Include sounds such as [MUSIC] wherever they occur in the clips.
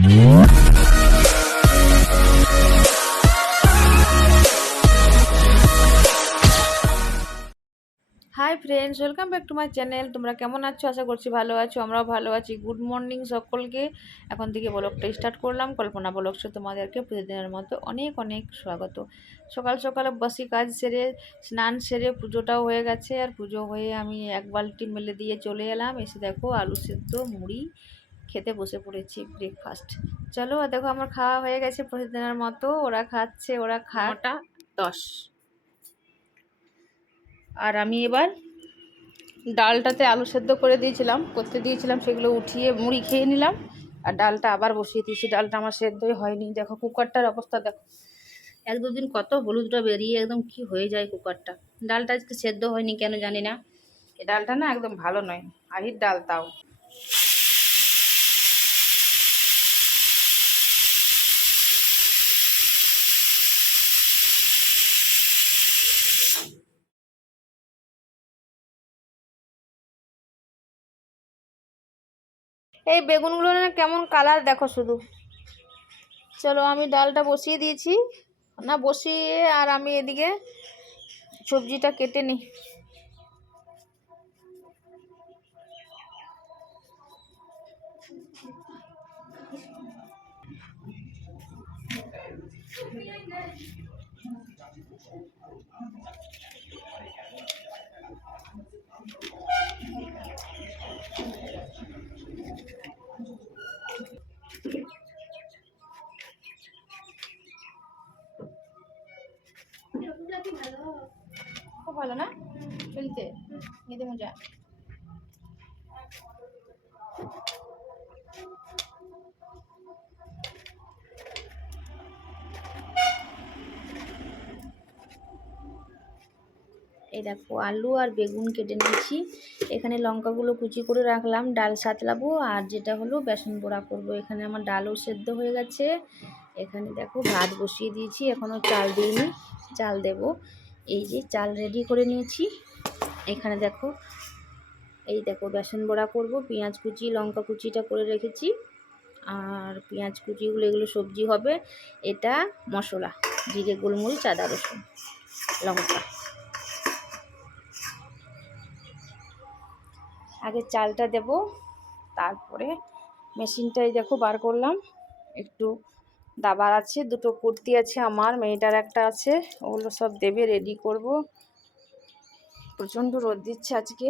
Hi friends welcome back to my channel তোমরা কেমন আছো? আশা করছি ভালো আছো, আমরাও ভালো আছি। গুড মর্নিং সকলকে। এখন থেকে ব্লগটা স্টার্ট করলাম। কল্পনা ব্লগসে তোমাদেরকে প্রতিদিনের মতো অনেক অনেক স্বাগত। সকাল সকাল বসি কাজ সেরে, স্নান সেরে, পুজোটাও হয়ে গেছে। আর পুজো হয়ে আমি এক বালতি মেলে দিয়ে চলে এলাম। এসে দেখো আলু সেদ্ধ, মুড়ি খেতে বসে পড়েছি ব্রেকফাস্ট চলো আর দেখো আমার খাওয়া হয়ে গেছে প্রতিদিনের মতো। ওরা খাচ্ছে ওরা খাওয়াটা দশ। আর আমি এবার ডালটাতে আলু সেদ্ধ করে দিয়েছিলাম করতে দিয়েছিলাম সেগুলো উঠিয়ে মুড়ি খেয়ে নিলাম। আর ডালটা আবার বসিয়ে দিয়েছি। ডালটা আমার সেদ্ধই হয়নি। দেখো কুকারটার অবস্থা দেখো। এক দুদিন কত হলুদটা বেরিয়ে একদম কি হয়ে যায় কুকারটা। ডালটা আজকে সেদ্ধ হয়নি কেন জানি না। এই ডালটা না একদম ভালো নয়। আহির ডাল তাও। এই বেগুনগুলো না কেমন কালার দেখো শুধু। চলো আমি ডালটা বসিয়ে দিয়েছি। না, বসিয়ে আর আমি এদিকে সবজিটা কেটে নিই। খুব মজা এই দেখো, আলু আর বেগুন কেটে নিয়েছি। এখানে লঙ্কাগুলো কুচি করে রাখলাম, ডাল সাতলাবো, আর যেটা হলো বেসন বড়া করব। এখানে আমার ডালও সেদ্ধ হয়ে গেছে। এখানে দেখো ভাত বসিয়ে দিয়েছি, এখনও চাল দিইনি, চাল দেব। এই যে চাল রেডি করে নিয়েছি। এখানে দেখো, এই দেখো বেসন বড়া করব, পেঁয়াজ কুচি, লঙ্কা কুচিটা করে রেখেছি। আর পেঁয়াজ কুচিগুলো, এগুলো সবজি হবে, এটা মশলা, জিরে, গোলমরিচ, আদা, রসুন, লঙ্কা। আগে চালটা দেব, তারপরে মেশিনটাই দেখো বার করলাম, একটু দাবার আছে, দুটো কুর্তি আছে আমার, মেয়েটার একটা আছে, ওগুলো সব দেবে রেডি করব। প্রচণ্ড রোদ দিচ্ছে আজকে।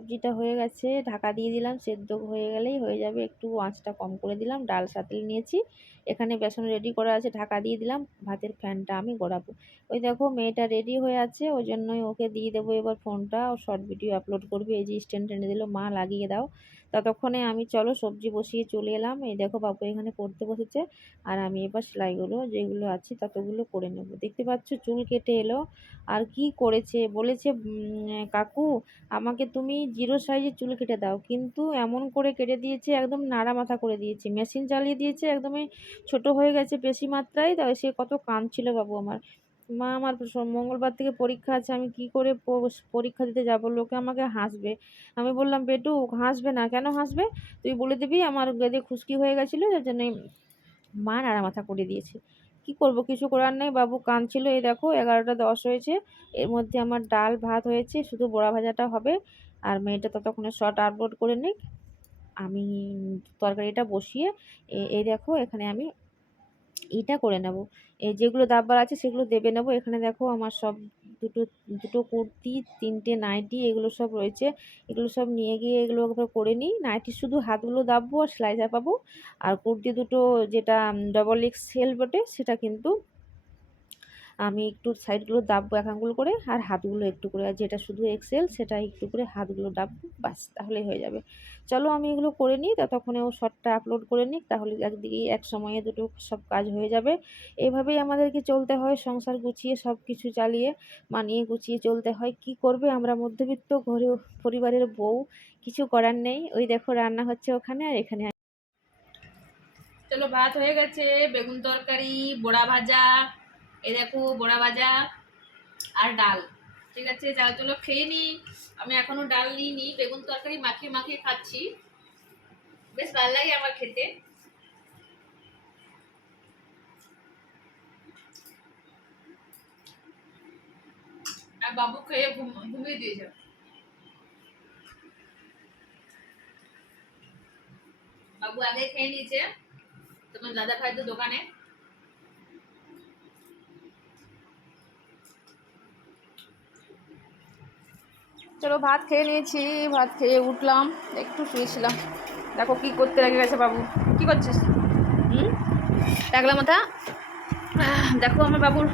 সবজিটা হয়ে গেছে, ঢাকা দিয়ে দিলাম, সেদ্ধ হয়ে গেলেই হয়ে যাবে। একটু আঁচটা কম করে দিলাম, ডাল সাঁতলে নিয়েছি। এখানে বেসন রেডি করা আছে, ঢাকা দিয়ে দিলাম, ভাতের ফ্যানটা আমি গড়াবো। ওই দেখো মেয়েটা রেডি হয়ে আছে, ওই জন্যই ওকে দিয়ে দেবো এবার ফোনটা, ও শর্ট ভিডিও আপলোড করবে, এই যে স্ট্যান্ড টেনে দিল, মা লাগিয়ে দাও। ততক্ষণে আমি চলো সবজি বসিয়ে চলে এলাম, এই দেখো বাবু এখানে পড়তে বসেছে, আর আমি এবার সেলাইগুলো যেগুলো আছে ততগুলো করে নেব। দেখতে পাচ্ছ চুল কেটে এলো, আর কি করেছে? বলেছে কাকু, আমাকে তুমি জিরো সাইজের চুল কেটে দাও। কিন্তু এমন করে কেটে দিয়েছে, একদম নাড়া মাথা করে দিয়েছে। মেশিন চালিয়ে দিয়েছে, একদমই ছোট হয়ে গেছে বেশি মাত্রায়, তাই সে কত কাঁদছিল বাবু আমার। মা আমার মঙ্গলবার থেকে পরীক্ষা আছে, আমি কি করে পরীক্ষা দিতে যাব? লোকে আমাকে হাসবে। আমি বললাম, বেটু, হাসবে না, কেন হাসবে? তুই বলে দিবি, আমার গেদে খুশকি হয়ে গেছিল, যার জন্য মা নাড়া মাথা করে দিয়েছে। কি করব, কিছু করার নেই, বাবু কাঁদছিল। এই দেখো, এগারোটা দশ হয়েছে, এর মধ্যে আমার ডাল ভাত হয়েছে, শুধু বড়া ভাজাটা হবে, আর মেয়েটা ততক্ষণে শর্ট আপলোড করে নিক আমি তরকারিটা বসিয়ে এই দেখো এখানে আমি এটা করে নেব। এই যেগুলো দাববার আছে সেগুলো দেবে নেব। এখানে দেখো আমার সব দুটো দুটো কুর্তি, তিনটে নাইটি, এগুলো সব রয়েছে। এগুলো সব নিয়ে গিয়ে এগুলো করে নিই। নাইটি শুধু হাতগুলো দাববো আর সেলাই চাপাবো আর কুর্তি দুটো যেটা ডবল এক্স সেল বটে সেটা কিন্তু আমি একটু সাইডগুলো দাববো এক করে, আর হাতগুলো একটু করে, আর যেটা শুধু এক্সেল সেটা একটু করে হাতগুলো দাববো, বাস, তাহলেই হয়ে যাবে। চলো আমি এগুলো করে নিই, ততক্ষণে ও শর্টটা আপলোড করে নিই তাহলে একদিকেই এক সময়ে দুটো সব কাজ হয়ে যাবে। এইভাবেই আমাদেরকে চলতে হয়, সংসার গুছিয়ে, সব কিছু চালিয়ে, মানিয়ে গুছিয়ে চলতে হয়। কি করবে আমরা মধ্যবিত্ত ঘরে পরিবারের বউ, কিছু করার নেই। ওই দেখো রান্না হচ্ছে ওখানে, আর এখানে চলো ভাত হয়ে গেছে, বেগুন তরকারি, বড়া ভাজা এই দেখো, বড়া ভাজা আর ডাল। ঠিক আছে যা চলো খেয়ে নিই আমি এখনও ডাল নিইনি, বেগুন তরকারি মাখিয়ে মাখিয়ে খাচ্ছি। বেশ ভালো লাগে আমার খেতে। আর বাবু খেয়ে ঘুম- ঘুমিয়ে দিয়েছে। বাবু আগে খেয়ে নিয়েছে, তোমার দাদা ভাই তো দোকানে। চলো ভাত খেয়ে নিয়েছি ভাত খেয়ে উঠলাম একটু শুয়েছিলাম। দেখো কি করতে লেগে গেছে বাবু। কি করছিস? হুম? টাকলা মাথা? দেখো আমার বাবুর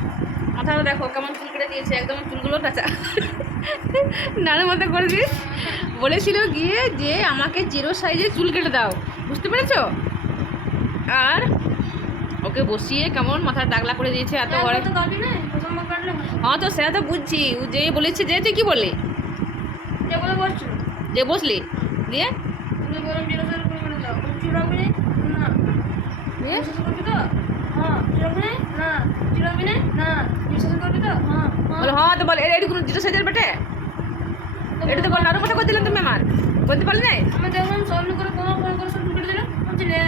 মাথাটা দেখো কেমন চুল কেটে দিয়েছে একদম চুলগুলো টাচা। নানা মাথা করে দিস বলেছিল গিয়ে যে আমাকে জিরো সাইজে চুল কেটে দাও। বুঝতে পেরেছ? আর ওকে বসিয়ে কেমন মাথা টাকলা করে দিয়েছে এত বড় হ্যাঁ তো সেটা তো বুঝছি। ও যে বলেছে যে তুই কি যে বসলি। দিয়ে? দিয়ে? বলে হ্যাঁ তো বল এটা কোনো জিরো সাইজের বেটে এটা তো বল আরও কথা করে দিলেন তুমি আমার। বলতে পারলি নাই? আমি দেখলাম করে কোনো ফোন করে সব কেটে দিল। বলছি লে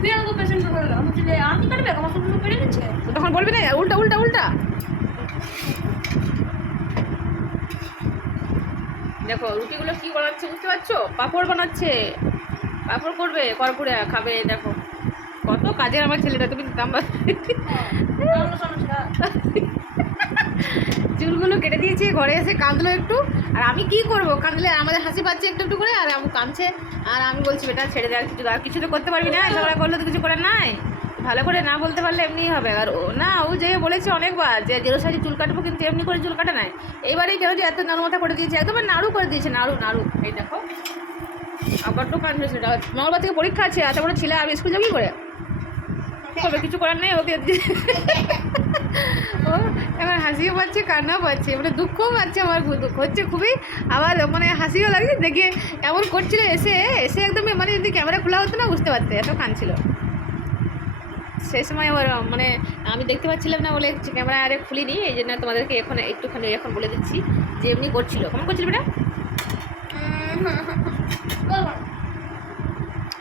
তুই আমাকে পেশেন্ট করে আমি কাটবে? আমার সব কেটে দিচ্ছে? তখন বলবি না উল্টা উল্টা উল্টা। দেখো রুটিগুলো কি বানাচ্ছে বুঝতে পারছ? পাঁপড় বানাচ্ছে। পাঁপড় করবে করপুরে খাবে দেখো। কত কাজের আমার ছেলেটা তুমি [LAUGHS] চুলগুলো কেটে দিয়েছে ঘরে এসে কাঁদলো একটু। আর আমি কি করব? কাঁদলে আমাদের হাসি পাচ্ছে একটু একটু করে আর আমি কাঁদছে। আর আমি বলছি বেটা ছেড়ে দেওয়ার কিছু আর কিছু তো করতে পারবি না। ঝগড়া করলে তো কিছু করার নাই। ভালো করে না বলতে পারলে এমনিই হবে। আর ও, না, ও যে বলেছে অনেকবার যে জেরো সাইজে চুল কাটবো কিন্তু এমনি করে চুল কাটা নাই। এইবারেই কেন যে এত নাড়ু করে দিয়েছে একদম নাড়ু করে দিয়েছে, নাড়ু নাড়ু। এই দেখো আবার তো কান হয়েছে মঙ্গলবার থেকে পরীক্ষা আছে, এত বড় ছেলে, আমি স্কুল যাবি করে? করবে? কিছু করার নেই ওকে। ও এখন হাসিও পাচ্ছে, কান্নাও পাচ্ছে মানে দুঃখও পাচ্ছে আমার, দুঃখ হচ্ছে খুবই। আবার মানে হাসিও লাগছে, দেখে এমন করছিল, এসে এসে একদমই মানে যদি ক্যামেরা খোলা হতো না, বুঝতে পারতে, এত কাঁদছিল। সেই সময় আবার মানে আমি দেখতে পাচ্ছিলাম না বলে ক্যামেরা আরে খুলিনি, এই জন্য তোমাদেরকে এখন একটুখানি এখন বলে দিচ্ছি যে এমনি করছিল। কেমন করছিল বেটা?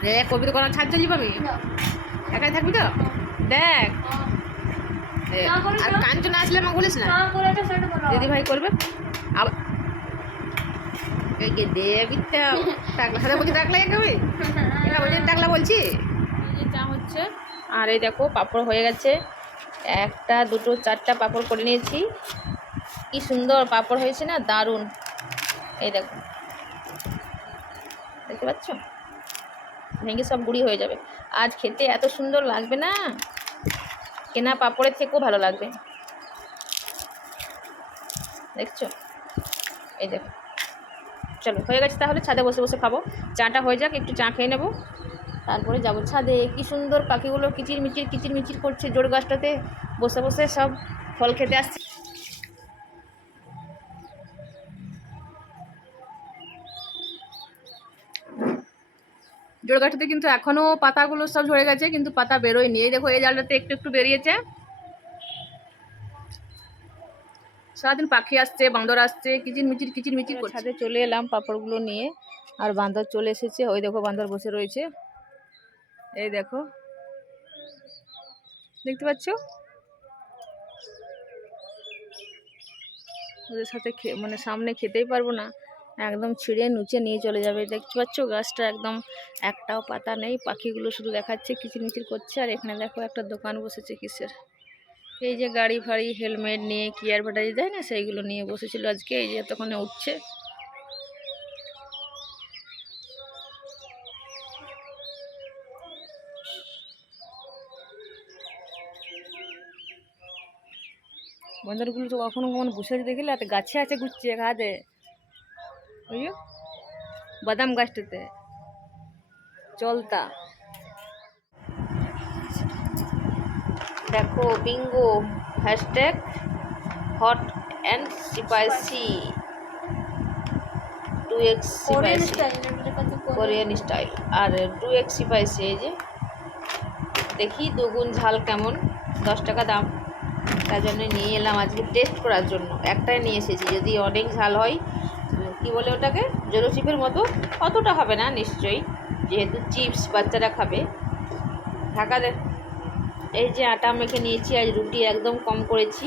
রে কবি তো কোনো ছাড় চলি পাবি একাই থাকবি তো? দেখ। আর। কাঞ্চনা আসলে আমাকে বলিস না? দিদি ভাই করবে? আবার দেবিটা টাকলা সাথে বলছি টাকলা বলছি টাকলা বলছি? আর এই দেখো, পাঁপড় হয়ে গেছে। একটা, দুটো, চারটা পাঁপড় করে নিয়েছি। কি সুন্দর পাঁপড় হয়েছে না, দারুণ। এই দেখো। দেখতে পাচ্ছ? ভেঙে সব গুঁড়ি হয়ে যাবে। আজ খেতে এত সুন্দর লাগবে না? কেনা পাঁপড়ের থেকেও ভালো লাগবে। দেখছ? এই দেখো। চলো, হয়ে গেছে তাহলে, ছাদে বসে বসে খাব। চাটা হয়ে যাক, একটু চা খেয়ে নেব। তারপরে যাব ছাদে। কী সুন্দর পাখিগুলো কিচির মিচির কিচির মিচির করছে জোর গাছটাতে। বসে বসে সব ফল খেতে আসছে। জোর গাছটাতে কিন্তু এখনও পাতাগুলো সব ঝরে গেছে কিন্তু পাতা বেরোয়নি। এই দেখো এই জালটাতে একটু একটু বেরিয়েছে। সারাদিন পাখি আসছে বান্দর আসছে কিচির মিচির কিচির মিচির ছাদে চলে এলাম পাপড়গুলো নিয়ে আর বান্দর চলে এসেছে। ওই দেখো বান্দর বসে রয়েছে। এই দেখো। দেখতে পাচ্ছ? ওদের সাথে মানে সামনে খেতেই পারব না। একদম ছিঁড়ে নুচে নিয়ে চলে যাবে। দেখতে পাচ্ছ? গাছটা একদম একটাও পাতা নেই। পাখিগুলো শুধু দেখাচ্ছে, কিচিরমিচির করছে। আর এখানে দেখো একটা দোকান বসেছে কিসের। এই যে গাড়ি ফাড়ি, হেলমেট নিয়ে কিয়ার ব্যাটারি দেয় না? সেইগুলো নিয়ে বসেছিল আজকে। এই যে তখন উঠছে। বন্দরগুলো তো কখনো কখনো বসে দেখলে আর গাছে আছে ঘুরছে ওই যে বাদাম গাছটাতে। চলতা দেখো Bingo hashtag hot and spicy two X spicy Korean style R two x spicy এই যে। দেখি দুগুণ ঝাল কেমন? দশ টাকা দাম। তার জন্য নিয়ে এলাম আজকে টেস্ট করার জন্য। একটাই নিয়ে এসেছি। যদি অনেক ঝাল হয় কি বলে ওটাকে? জোলো চিপের মতো? অতটা হবে না, নিশ্চয়ই। যেহেতু চিপস বাচ্চারা খাবে। ঢাকা দে। এই যে আটা মেখে নিয়েছি, আজ রুটি একদম কম করেছি।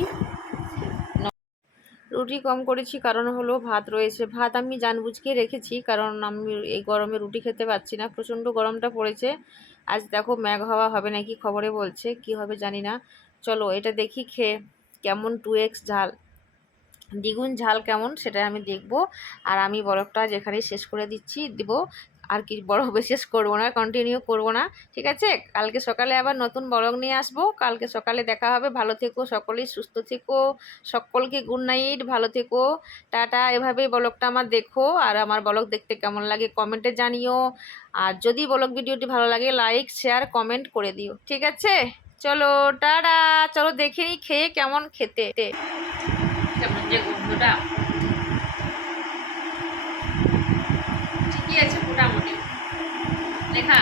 রুটি কম করেছি কারণ হলো ভাত রয়েছে। ভাত আমি জানবুঝকে রেখেছি, কারণ আমি এই গরমে রুটি খেতে পারছি না। প্রচণ্ড গরমটা পড়েছে। আজ দেখো ম্যাঘ হওয়া হবে নাকি? খবরে বলছে। কি হবে জানি না। চলো এটা দেখি খেয়ে কেমন টু এক্স ঝাল। দ্বিগুণ ঝাল কেমন সেটা আমি দেখব। আর আমি বরফটা যেখানেই শেষ করে দিচ্ছি দিব। আর কি বরফ বিশেষ করব না কন্টিনিউ করব না, ঠিক আছে? কালকে সকালে আবার নতুন বরফ নিয়ে আসব। কালকে সকালে দেখা হবে। ভালো থেকো সকলেই, সুস্থ থেকো। সকলকে গুড নাইট ভালো থেকো। টাটা, এভাবেই ব্লগটা আমার দেখো। আর আমার ব্লগ দেখতে কেমন লাগে কমেন্টে জানিও। আর যদি বলক ভিডিওটি ভালো লাগে লাইক শেয়ার কমেন্ট করে দিও, ঠিক আছে? চলো টাটা। চলো দেখে নি খেয়ে কেমন খেতে। গন্ধটা। ঠিকই আছে মোটামুটি। লেখা।